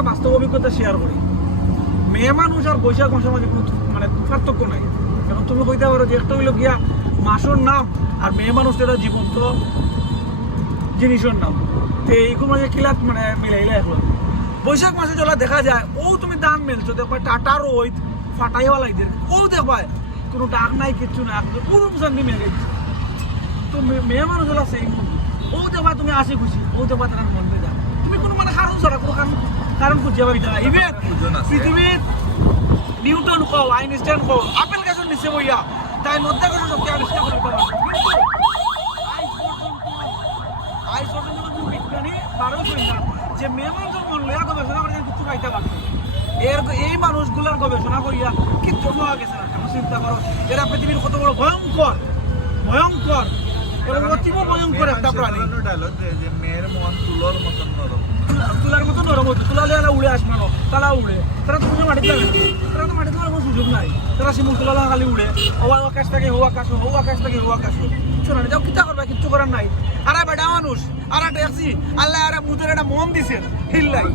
একটা বাস্তব অভিজ্ঞতা শেয়ার করি। মেয়ে মানুষ আর বৈশাখ মাসের মাঝে কোনো মানে পার্থক্য নাই। এখন তুমি কইতে পারো যে একটা হইল গিয়া মাসের নাম আর মেয়ে মানুষ এটা জীবন্ত জিনিসের নাম। তো এইগুলো মাঝে কিলাত মানে মিলাইলে এখন বৈশাখ মাসে যেটা দেখা যায়, ও তুমি দান মেলছো, দেখবা টাটার ওই ফাটাইওয়া লাগছে ও দেখবা কোনো ডাক নাই, কিচ্ছু নাই, একদম পুরো শান্তি মেলে গেছে তো মেয়ে মানুষ হলো সেই ও দেখবা তুমি আসি খুশি, ও দেখবা তার মনতে যা তুমি কোনো মানে কারণ ছাড়া কোনো কারণ কারণ খুঁজে পাবি না। ইভেন পৃথিবীর নিউটন কও আইনস্টাইন কও আপেল গাছের নিচে বইয়া তাই মধ্যে কোনো শক্তি আবিষ্কার করতে পারবে না। কিন্তু আজ পর্যন্ত কোনো বিজ্ঞানী কারও কই না যে মেয়ে মানুষের গবেষণা করে কিছু পাইতে পারবে এর এই মানুষগুলার গবেষণা করিয়া কিচ্ছু পাওয়া গেছে না চিন্তা করো? এরা পৃথিবীর কত বড় ভয়ঙ্কর ভয়ঙ্কর এবং অতীব ভয়ঙ্কর একটা প্রাণী। ডায়লগ যে মেয়ের মন তুলোর মতন নরম। তুলার মতো তুলালে এরা উড়ে আসবে না তারা উড়ে। তারা তো কোনো মাটিতে না। তারা তো মাটিতে কোনো সুযোগ নাই। তারা শিমুল তুলালা খালি উড়ে। ও আকাশ থাকে হো আকাশ হো আকাশ থাকে হো আকাশ কিছু না যাও কিতা করবে, কিচ্ছু করার নাই। আরে বেটা মানুষ, আরে ট্যাক্সি আল্লাহ আরে মুদের একটা মন দিছে। হিল্লাই।